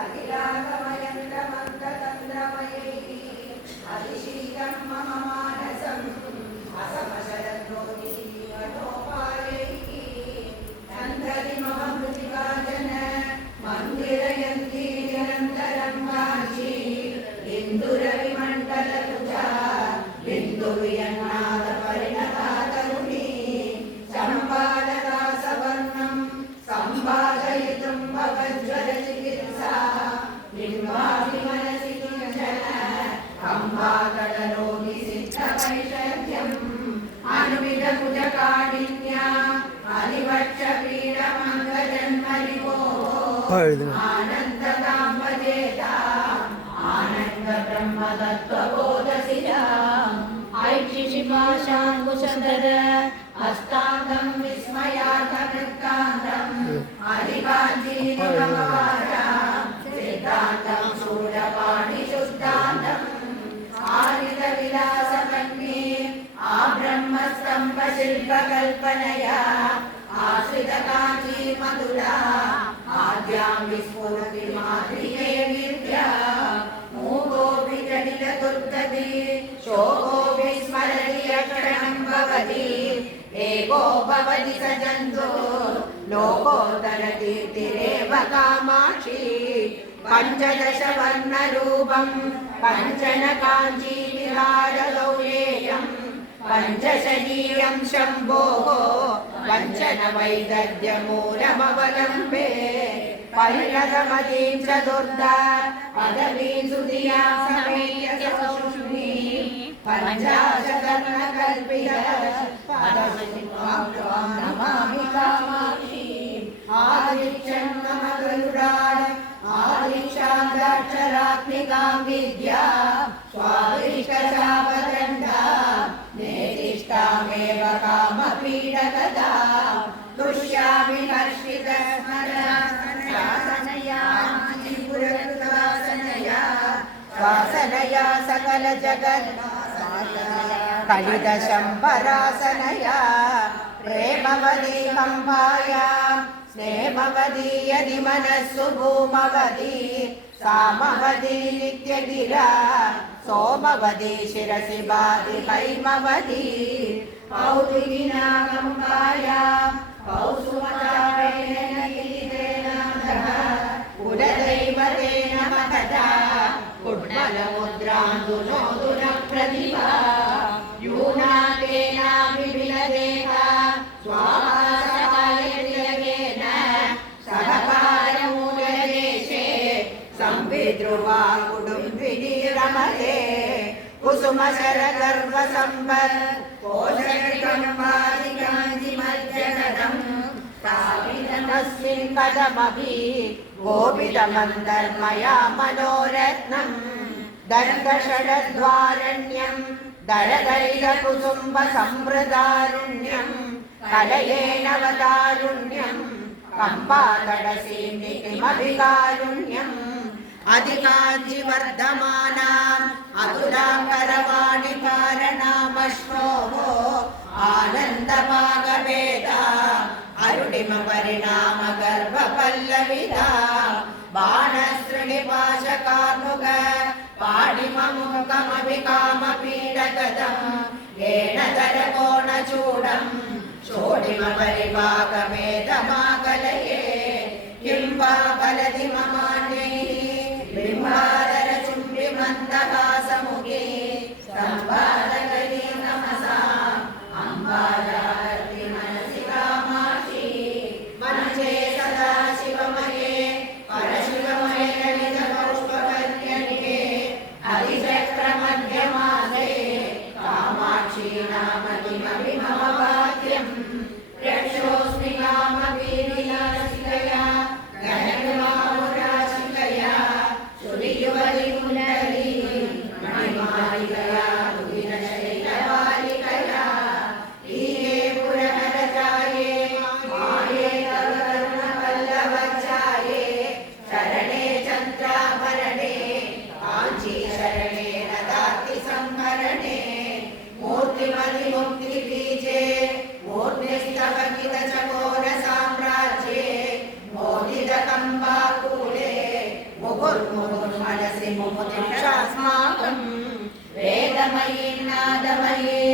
अखिलागमयन्द्रमन्ततन्द्रमयैः अधिशीलं मम मानसम् असमशरद्रोहिणीवटोपायैः नन्दति मम मृतिकाजन मन्दिरयन्ती निरन्तरं काञ्ची बिन्दुरविमण्डलकुजा बिन्दुवियन्नादपरिणता तरुणी चम्पालदासवर्णं सम्पादयितुं भवज्वरचिकित्सा निर्वाहि मनसि किञ्चन कम्बाकटलोहिसिद्धवैषध्यम् अनुविधभुजकाठिन्या अनिवक्षपीडमङ्गजन्मरिवोः आनन्ददाम्बजेता आनन्दब्रह्मतत्त्वबोधशिला ऐक्षिशिपाशाङ्कुशधर हस्ताङ्गं विस्मयार्थवृत्तान्तम् अधिकाञ्चीनिमवाचा सिद्धान्तं शूलपाणिशुद्धान्तम् आरितविलासकन्ये आब्रह्मस्तम्भशिल्पकल्पनया आश्रितकाञ्चीमधुरा आद्यां विस्फूर्तिमाद्रिये विद्या मूकोऽपि जटिलदुर्गति शोकोऽपि स्मरति अक्षणं भवति एको भवति स जन्तुः लोकोत्तरकीर्तिरेव कामाक्षी पञ्चदशवर्णरूपं कञ्चन काञ्चीविहारगौरेयं पञ्चशरीरं शम्भोः पञ्चनवैदग्ध्यमूलमवलम्बे परिणतमतीं चतुर्धा पदवीं सुधियां समेत्य सौष्णीं पञ्चाशतर्णकल्पितः पदवीं नमामि कामाक्षीम् आदित्यं मम गरुडान् आदिक्षान्ताक्षरात्मिकां विद्या स्वादिष्टशावदण्डा नेतिष्ठामेव कामपीडकदा तुष्यामि हर्षितस्मरणशासनया पुरकृतासनया स्वासनया सकलजगत् कलितशम्बरासनया प्रेमवदी कम्पाया स्नेहवदी यदि मनस्सु भूमवदी सामवदी नित्यगिरा सोमवदी शिरसि बाधि हैमवदी पौत्रिणा कम्पाया कौसुमचारेण गिरितेनाधः कुलदैवतेन महता कुड्मलमुद्रान्दुनोदुरप्रतिभा यूनातेनाभिविलदेहा स्वाहासहायतिलकेन सहकारमूलदेशे संविद्रुवा कुटुम्बिनी रमते कुसुमशरगर्भसम्पत् पोषयितं वादिकाञ्चिमध्यगतम् स्थापितमस्मिन् पदमपि गोपितमन्तर्मया मनोरत्नम् दर्दषडद्वारण्यं दरदैलकुसुम्बसम्भृतारुण्यं कलयेनवतारुण्यं कम्पातडसीमितिमभिकारुण्यम् अधिकाञ्चिवर्धमानाम् अतुलाकरवाणि कारणमश्नोः आनन्दभागवेदा अरुणिम परिणाम गर्भपल्लविदा बाणसृणिपाशकार्मुक पाणिममुखमभिकामपीडगदम् येन दरकोणचूडम् शोणिम परिभागमेधमाकलये किं वा फलति ममान्यैः बिम्बादरचुम्बिमन्दहासमुखे सम्पादकरी नमसा अम्बालार्ति मनसि कामाक्षी मनसे सदा शिवमये परशिवमये ललितपुष्पकन्यके हरिचक्रमध्यमासे कामाक्षी नाम किमपि मम वाक्यम् रक्षोऽस्मि कामवीरिलासिकया गणकृपामुराशिकया सुरियुवलिकुण्डली मणिमालिकया दुहिनशैलबालिकया ईये पुरहरचाये माये तव करुणपल्लवचाये शरणे चन्द्राभरणे काञ्ची शरणे नदाति संहरणे मूर्तिमतिमुक्तिबीजे मूर्तिस्तवकितचकोरसाम्राज्ये मोदितकम्बाकूले मनसि मुमुक्षास्माकं वेदमयी नादमयी